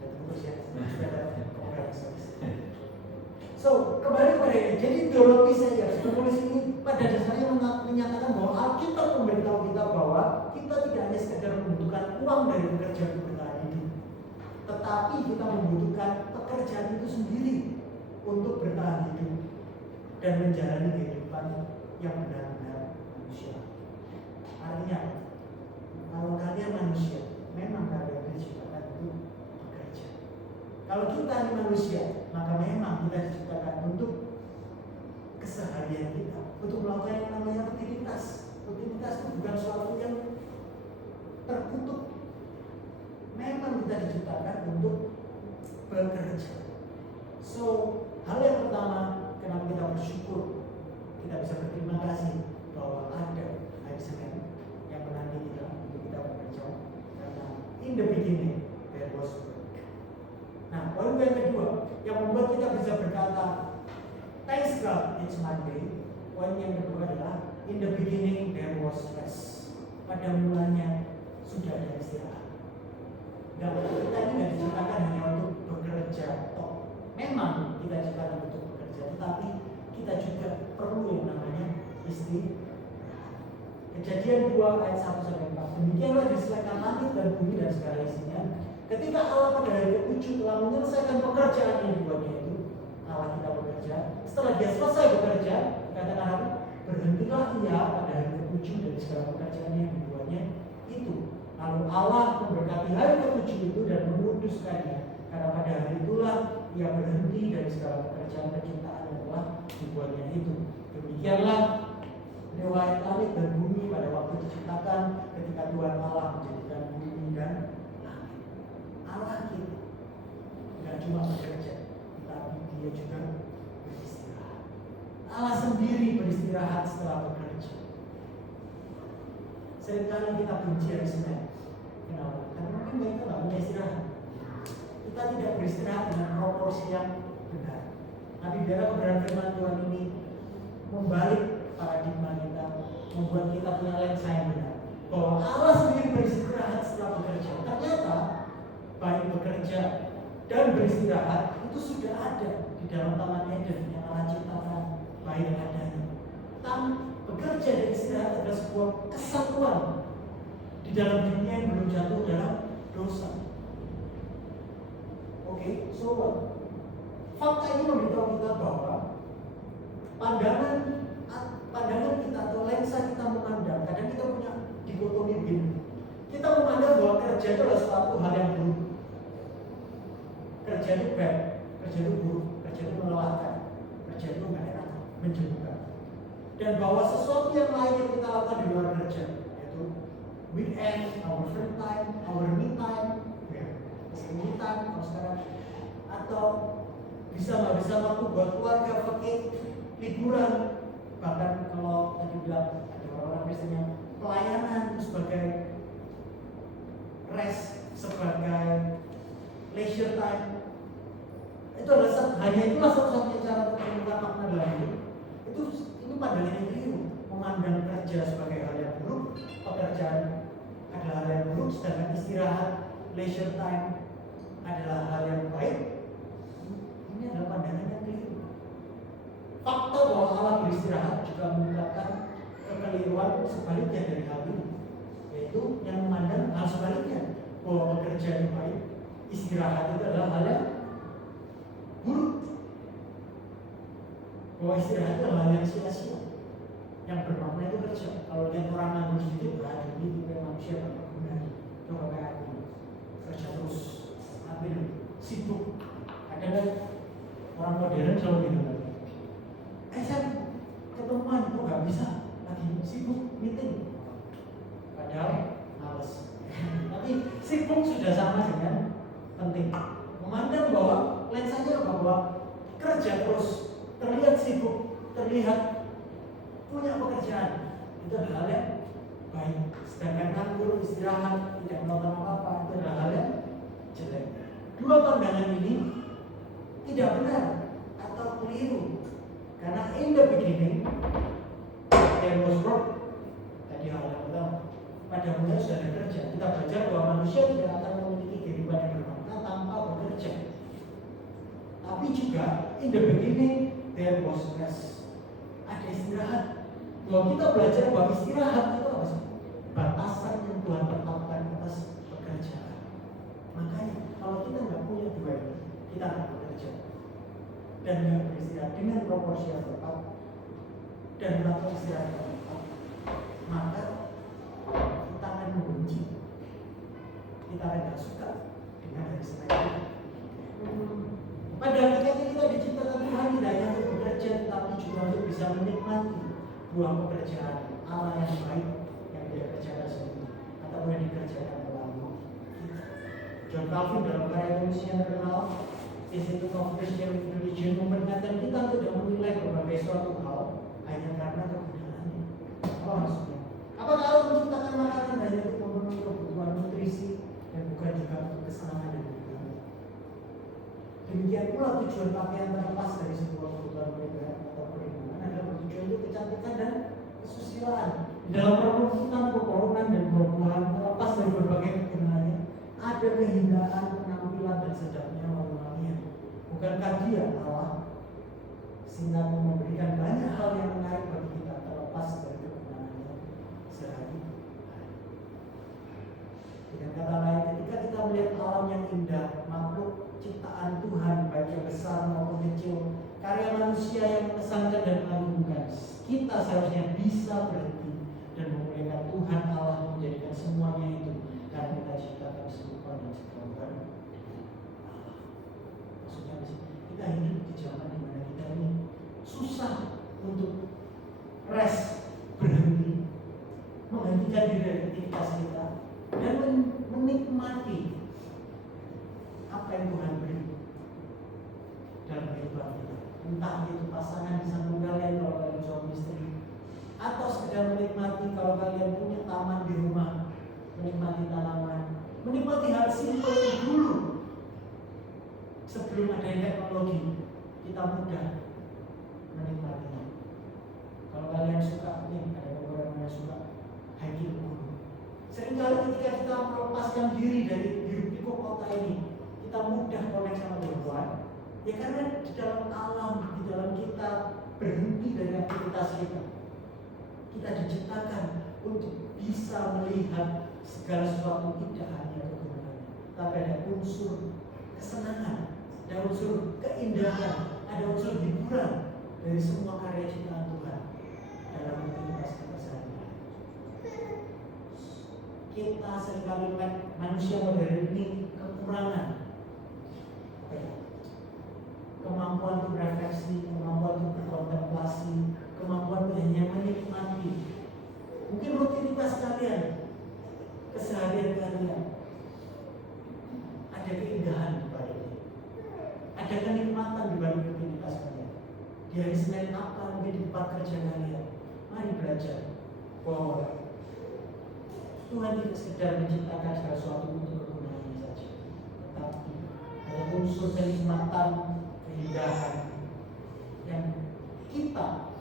dan terus ya sudah ada konferensi. So kembali kepada ini, jadi Dorothy Sayers penulis ini pada dasarnya menyatakan bahwa Alkitab memberitahu kita bahwa kita tidak hanya sekedar membutuhkan uang dari pekerjaan untuk bertahan hidup, tetapi kita membutuhkan pekerjaan itu sendiri untuk bertahan hidup dan menjalani kehidupan yang benar-benar manusia. Artinya, kalau kalian manusia, memang kalian diciptakan untuk bekerja. Kalau kita ini manusia, maka memang kita diciptakan untuk keseharian kita, untuk melakukan yang namanya rutinitas. Rutinitas itu bukan sesuatu yang tertutup. Memang kita diciptakan untuk bekerja. So, hal yang pertama, kenapa kita bersyukur, kita bisa berterima kasih bahwa ada hari Senin yang menanti kita untuk kita bekerja, karena in the beginning there was work. Nah, poin yang kedua yang membuat kita bisa berkata thanks God it's Monday. Poin yang kedua adalah in the beginning there was rest. Pada mulanya sudah ada istirahat. Dan kita ini tidak diciptakan hanya untuk bekerja. Memang kita diciptakan untuk bekerja, tetapi kita juga perlu yang namanya istirahat. Kejadian 2 ayat 1-4. Demikianlah diselakan langit dan bumi dan segala isinya. Ketika Allah pada hari ke-7 telah menyelesaikan pekerjaan yang dibuatnya itu, Allah kita bekerja. Setelah dia selesai bekerja, katakan apa? Berhentilah ia pada hari ke-7 dari segala pekerjaan yang dibuatnya itu. Lalu Allah memberkati hari ke-7 itu dan menguduskannya, karena pada hari itulah ia berhenti dari segala pekerjaan penciptaan yang telah dibuatnya itu. Demikianlah riwayat langit dan bumi pada waktu diciptakan ketika Tuhan Allah menjadikan bumi dan langit. Allah kita tidak cuma bekerja, tetapi dia juga beristirahat. Allah sendiri beristirahat setelah bekerja. Seringkali kita benci hari Senin. Kenapa? Karena mungkin kita tidak punya istirahat. Kita tidak beristirahat dengan proporsi yang benar. Tapi biarlah kebenaran firman Tuhan ini membalik paradigma kita, membuat kita punya lensa yang benar, bahwa Allah sendiri beristirahat setelah bekerja. Ternyata baik bekerja dan beristirahat itu sudah ada di dalam Taman Eden yang Allah ciptakan baik adanya. Bekerja dan istirahat adalah sebuah kesatuan di dalam dunia yang belum jatuh dalam dosa. Oke, so what? Fakta ini memberitahu kita bahwa pandangan kita atau lensa kita memandang, kadang kita punya dikotomi begini. Kita memandang bahwa kerja itu adalah suatu hal yang buruk. Kerja itu bad, kerja itu buruk, kerja itu melelahkan, kerja itu nggak enak, menjenuhkan. Dan bahwa sesuatu yang lain yang kita lakukan di luar kerja, yaitu weekend, our free time, our me time, me time kalau sekarang, atau bisa waktu buat keluarga, pakai liburan, bahkan kalau tadi bilang ada orang-orang biasanya pelayanan itu sebagai rest, sebagai leisure time. Itu adalah hanya itulah satu-satunya cara untuk menemukan makna dalam hidup. Ini pandangan yang keliru, memandang kerja sebagai hal yang buruk, pekerjaan adalah hal yang buruk, sedangkan istirahat, leisure time adalah hal yang baik. Ini adalah pandangan yang keliru. Fakta bahwa Allah beristirahat juga mengungkapkan kekeliruan sebaliknya dari hal ini, yaitu yang memandang hal sebaliknya, bahwa pekerjaan baik, istirahat itu adalah hal yang buruk, bahwa istirahat itu adalah hal yang sia-sia. Yang bermakna itu kerja. Kalau lihat orang nganggur sedikit, ini juga manusia berguna. Coba kayak aku kerja terus, ambil sibuk. Ada kan orang modern selalu gitu. Saya ketemuan, kok nggak bisa lagi sibuk meeting. Padahal males. Tapi sibuk sudah sama dengan penting. Memandang bahwa lensanya bahwa kerja terus, terlihat sibuk, terlihat punya pekerjaan, itu adalah hal yang baik. Sedangkan nganggur, istirahat, tidak melakukan apa-apa, itu adalah hal yang jelek. Dua pandangan ini tidak benar atau keliru. Karena in the beginning there was work. Tadi hal yang pertama, pada mulanya sudah ada kerja. Kita belajar bahwa manusia tidak akan memiliki kehidupan yang bermakna tanpa bekerja. Tapi juga in the beginning there was rest. Ada istirahat. Bahwa kita belajar bahwa istirahat itu apa sih? Batasan yang Tuhan tetapkan atas pekerjaan. Makanya kalau kita nggak punya dua ini, kita akan bekerja dan nggak beristirahat dengan proporsi yang tepat dan melakukan istirahat yang tepat, maka kita akan membenci, kita akan nggak suka dengan hari Senin. Pada hakikatnya kita diciptakan Tuhan tidak hanya untuk bekerja, tetapi juga untuk bisa menikmati buah pekerjaan Allah yang baik yang dia kerjakan sendiri atau yang dikerjakan melalui kita. John Calvin dalam karya tulisnya yang terkenal Institute of Christian Religion memperingatkan kita tidak menilai berbagai suatu hal hanya karena kegunaannya. Apa maksudnya? Apakah Allah menciptakan makanan hanya untuk memenuhi kebutuhan nutrisi dan bukan juga untuk kesenangan dan hiburan? Demikian pula tujuan pakaian terlepas dari sebuah kebutuhan pribadi atau perlindungan adalah bertujuan untuk kecantikan dan kesusilaan. Di dalam perbukitan, pepohonan dan buah-buahan terlepas dari berbagai kegunaannya ada keindahan, penampilan dan sedapnya wangi-wangian. Bukankah Dia Allah sehingga memberikan banyak hal yang menarik bagi kita terlepas dari kegunaannya sehari-hari. Dengan kata lain, ketika kita melihat alam yang indah, makhluk ciptaan Tuhan baik yang besar maupun kecil, karya manusia yang mengesankan dan mengagumkan, kita seharusnya bisa berhenti dan memuliakan Tuhan Allah menjadikan semuanya itu karena kita ciptakan serupa dan segambar Allah. Maksudnya kita hidup di zaman di mana kita ini susah untuk rest, berhenti, menghentikan diri dari aktivitas kita dan menikmati apa yang Tuhan beri dalam kehidupan kita. Entah itu pasangan di samping kalian kalau kalian suami istri, atau sekedar menikmati kalau kalian punya taman di rumah, menikmati tanaman, menikmati hal simpel itu dulu. Sebelum ada teknologi, kita mudah menikmatinya. Kalau kalian suka, ada beberapa yang suka hiking gunung. Seringkali ketika kita melepaskan diri dari hirup pikuk kota ini, kita mudah konek sama Tuhan. Ya karena di dalam alam, di dalam kita berhenti dari aktivitas kita. Kita diciptakan untuk bisa melihat segala sesuatu tidak hanya kegunaannya, tapi ada unsur kesenangan, ada unsur keindahan, ada unsur hiburan dari semua karya ciptaan Tuhan dalam aktivitas kita sehari-hari. Kita seringkali manusia modern ini kekurangan kemampuan untuk refleksi, kemampuan untuk berkontemplasi, kemampuan untuk hanya menikmati. Mungkin rutinitas kalian, keseharian kalian, ada keindahan di baliknya, ada kenikmatan di balik rutinitas kalian. Di hari Senin apa mungkin di tempat kerja kalian? Mari belajar bahwa Tuhan tidak sekedar menciptakan segala sesuatu untuk kegunaannya saja, tetapi ada unsur kenikmatan, keindahan yang kita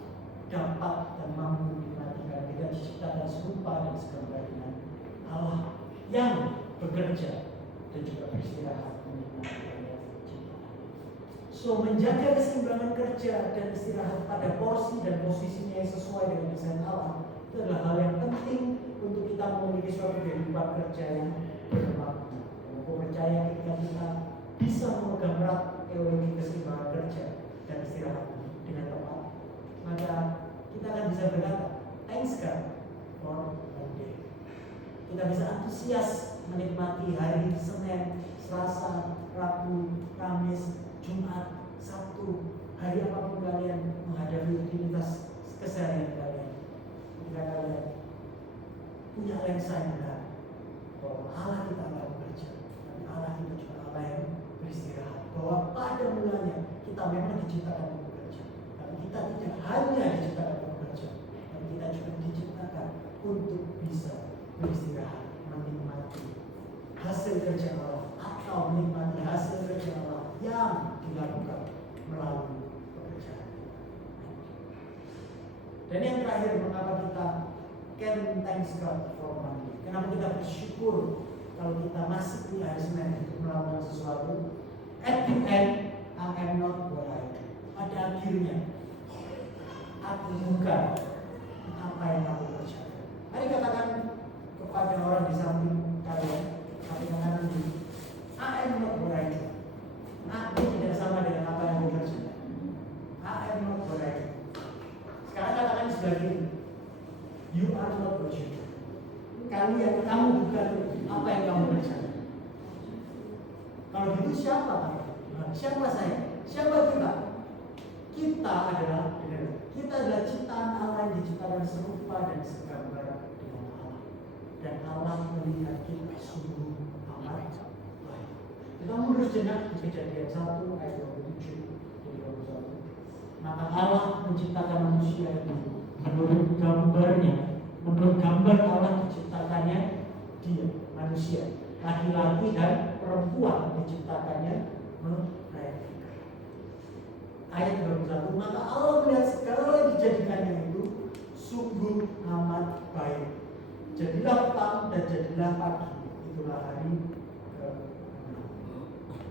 dapat dan mampu menikmati karena kita diciptakan serupa dan segambar dengan Allah yang bekerja dan juga beristirahat menikmati karya ciptaan. So menjaga keseimbangan kerja dan istirahat pada porsi dan posisinya yang sesuai dengan desain Allah itu adalah hal yang penting untuk kita memiliki suatu kehidupan kerja yang bermakna. Aku percaya ketika kita bisa memegang erat teologi keseimbangan kerja dan istirahat dengan tepat, maka kita akan bisa berkata, thanks God for Monday. Kita bisa antusias menikmati hari Senin, Selasa, Rabu, Kamis, Jumat, Sabtu, hari apapun kalian menghadapi rutinitas keseharian kalian. Ketika kalian punya lensa yang benar, bahwa Allah kita akan bekerja, tapi Allah kita juga Allah yang beristirahat. Bahwa pada mulanya kita memang diciptakan untuk bekerja, tapi kita tidak hanya diciptakan untuk bekerja, tapi kita juga diciptakan untuk bisa beristirahat, menikmati hasil kerja Allah atau menikmati hasil kerja Allah yang dilakukan melalui pekerjaan. Dan yang terakhir, mengapa kita can thanks God for Monday? Kenapa kita bersyukur kalau kita masih di hari Senin untuk melakukan sesuatu? At the end, I am not what I do. Pada akhirnya, aku bukan apa yang aku kerjakan. Mari katakan kepada orang di samping kalian, samping kanan ini, I am not what I do. Aku tidak sama dengan apa yang aku kerjakan. I am not what I do. Sekarang katakan sebagai ini, you are not what you do. Kamu bukan apa yang kamu kerjakan. Kalau gitu siapa? Siapa saya? Siapa kita? Kita adalah ciptaan Allah yang diciptakan serupa dan segambar dengan Allah. Dan Allah melihat kita sungguh amat baik. Kita mundur sejenak di Kejadian 1 ayat 27 dari 21. Maka Allah menciptakan manusia itu menurut gambarnya, menurut gambar Allah diciptakannya dia, manusia, laki-laki dan perempuan diciptakannya mereka. Ayat 21, maka Allah melihat segala yang dijadikannya itu sungguh amat baik. Jadilah petang dan jadilah pagi. Itulah hari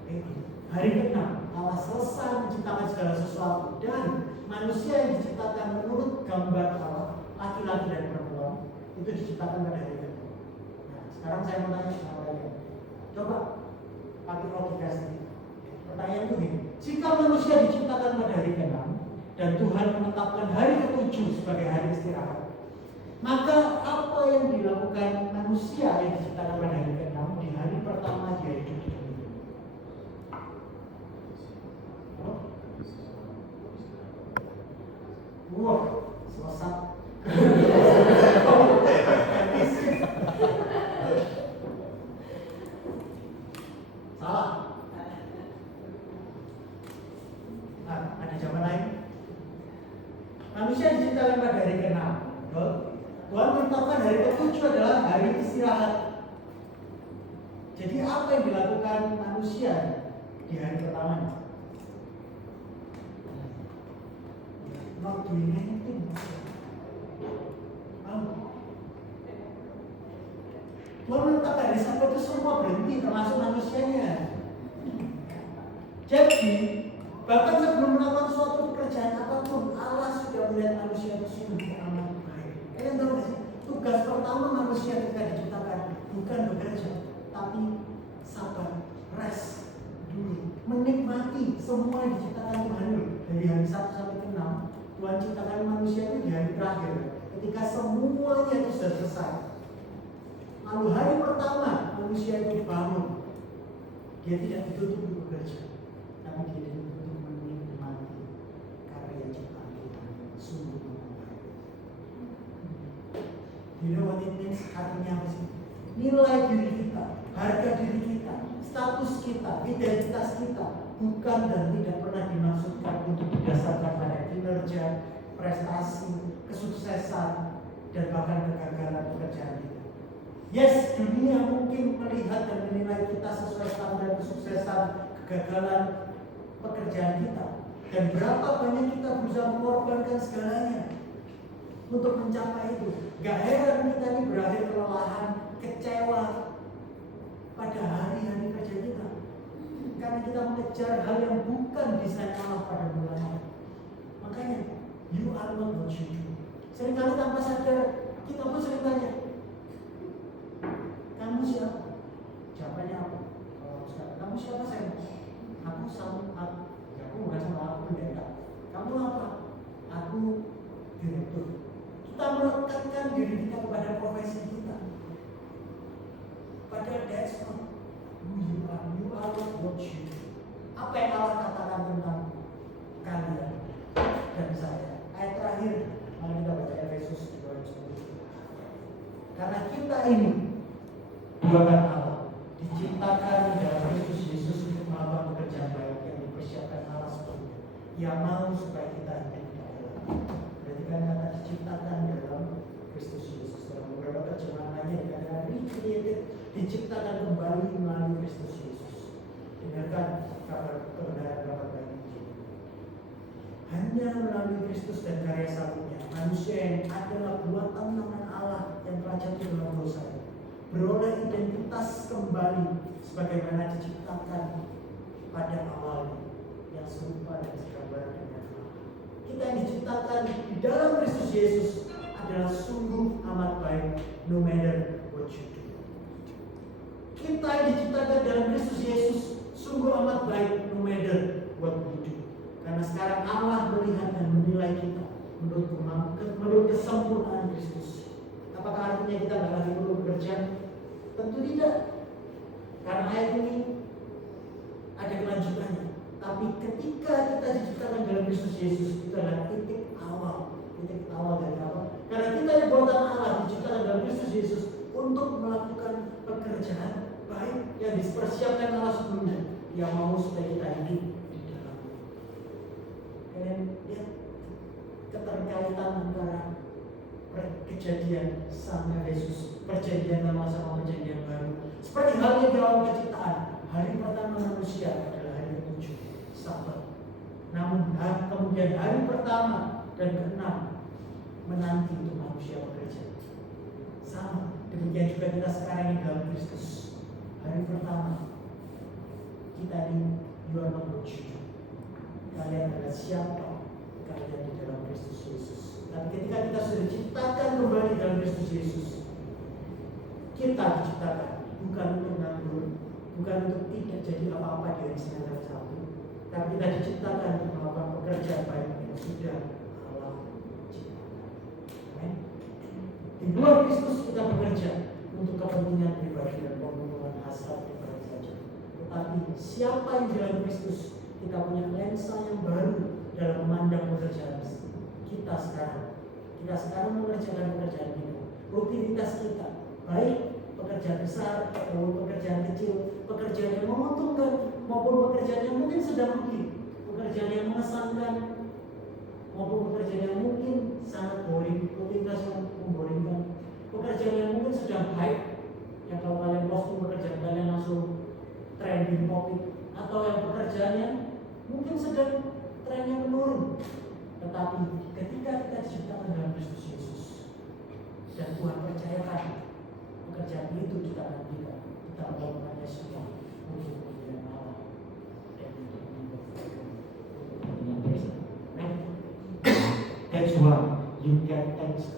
ke-6. Hari ke-6 Allah selesai menciptakan segala sesuatu dan manusia yang diciptakan menurut gambar Allah, laki-laki dan perempuan, itu diciptakan pada hari ke-6. Nah, sekarang saya mau tanya sama kalian. Coba pakai logika sedikit. Pertanyaan itu gini, jika manusia diciptakan pada hari ke-6 dan Tuhan menetapkan hari ke-7 sebagai hari istirahat, maka apa yang dilakukan manusia yang diciptakan pada hari ke-6 di hari pertama dia hidup di dunia? Wah, selesai. Salah. Nah, ada jawaban lain. Manusia diciptakan pada hari ke-6. Tuhan menetapkan hari ke-7 adalah hari istirahat. Jadi apa yang dilakukan manusia di hari pertama? Not doing anything. Tuhan menetapkan hari Sabat itu semua berhenti, termasuk manusianya. Jadi bahkan sebelum melakukan suatu pekerjaan apapun, Allah sudah melihat manusia itu sungguh amat baik. Kalian tahu gak sih? Tugas pertama manusia ketika diciptakan bukan bekerja, tapi sabar, rest, dulu nanti semua yang diciptakan Tuhan dari hari 1 sampai ke 6, Tuhan ciptakan manusia itu di hari terakhir ketika semuanya itu sudah selesai. Lalu hari pertama manusia itu bangun, dia tidak dituntut untuk bekerja, tapi dia dituntut untuk menikmati karya ciptaan Tuhan. Sungguh baik. You know what it means? Artinya apa sih? Nilai diri kita, harga diri kita, status kita, identitas kita bukan dan tidak pernah dimaksudkan untuk didasarkan pada kinerja, prestasi, kesuksesan, dan bahkan kegagalan pekerjaan kita. Yes, dunia mungkin melihat dan menilai kita sesuai standar kesuksesan, kegagalan pekerjaan kita, dan berapa banyak kita berusaha mengorbankan segalanya untuk mencapai itu. Gak heran kita ini berakhir kelelahan, kecewa pada hari-hari kerja kita, karena kita mengejar hal yang bukan desain Allah pada mulanya. Makanya you are not what you do. Seringkali tanpa sadar kita pun sering tanya, kamu siapa? Jawabannya apa? Kamu siapa saya? Aku sama aku. Ya, aku bukan sama aku pendeta. Kamu apa? Aku direktur. Kita melekatkan diri kita kepada profesi kita. Padahal that's not who you are. You are not what you do. Apa yang Allah katakan tentang kalian dan saya? Ayat terakhir, mari kita baca Efesus 2:10. Karena kita ini buatan Allah, diciptakan dalam Kristus Yesus untuk melakukan pekerjaan baik yang dipersiapkan Allah sebelumnya. Ia mau supaya kita hidup di dalam. Berarti kan kata diciptakan dalam Kristus Yesus. Dalam beberapa terjemahan lainnya dikatakan recreated, diciptakan kembali melalui Kristus Yesus. Dengarkan kebenaran kabar baik ini. Hanya melalui Kristus dan karya salibnya, manusia yang adalah buatan tangan Allah yang telah jatuh dalam dosa, beroleh identitas kembali sebagaimana diciptakan pada awalnya, yang serupa dan segambar dengan Allah. Kita yang diciptakan di dalam Kristus Yesus adalah sungguh amat baik, no matter what you do. Kita yang diciptakan dalam Kristus Yesus sungguh amat baik, no matter what we do. Karena sekarang Allah melihat dan menilai kita menurut kesempurnaan Kristus. Apakah artinya kita tidak lagi perlu bekerja? Tentu tidak. Karena ayat ini ada kelanjutannya. Tapi ketika kita diciptakan dalam Kristus Yesus, itu adalah titik awal. Titik awal dari apa? Karena kita buatan Allah, diciptakan dalam Kristus Yesus untuk melakukan pekerjaan baik yang dipersiapkan Allah sebelumnya. Yang mau supaya kita hidup di dalamnya. Kalian lihat keterkaitan antara kejadian sama Yesus, perjanjian lama sama perjanjian baru. Seperti halnya di awal penciptaan, hari pertama manusia adalah hari ke-7, Sabat. Namun kemudian hari pertama dan ke-6 menanti untuk manusia bekerja. Sama, demikian juga kita sekarang yang dalam Kristus. Hari pertama kita ini you are not what you do. Kalian adalah siapa kalian di dalam Kristus Yesus. Tapi ketika kita sudah diciptakan kembali dalam Kristus Yesus, kita diciptakan bukan untuk nganggur, bukan untuk tidak jadi apa-apa di hari Senin dan Sabtu, tapi kita diciptakan untuk melakukan pekerjaan baik yang sudah Allah ciptakan. Amin. Di luar Kristus kita bekerja untuk kepentingan pribadi dan pemenuhan hasrat pribadi saja. Tetapi siapa yang di dalam Kristus, kita punya lensa yang baru dalam memandang pekerjaan kita sekarang. Kita sekarang mengerjakan pekerjaan kita, rutinitas kita, baik pekerjaan besar maupun pekerjaan kecil, pekerjaan yang menguntungkan maupun pekerjaan yang mungkin sedang rugi, pekerjaan yang mengesankan maupun pekerjaan yang mungkin sangat boring, rutinitas yang memboringkan, pekerjaan yang mungkin sedang hype, yang kalau kalian posting pekerjaan kalian langsung trending topik, atau yang pekerjaannya mungkin sedang trennya menurun. Tetapi ketika kita diciptakan dalam Kristus Yesus dan Tuhan percayakan pekerjaan itu kita nantikan, kita melakukannya semua untuk kemuliaan Allah dan untuk kemuliaan Yesus. That's why you get thanks.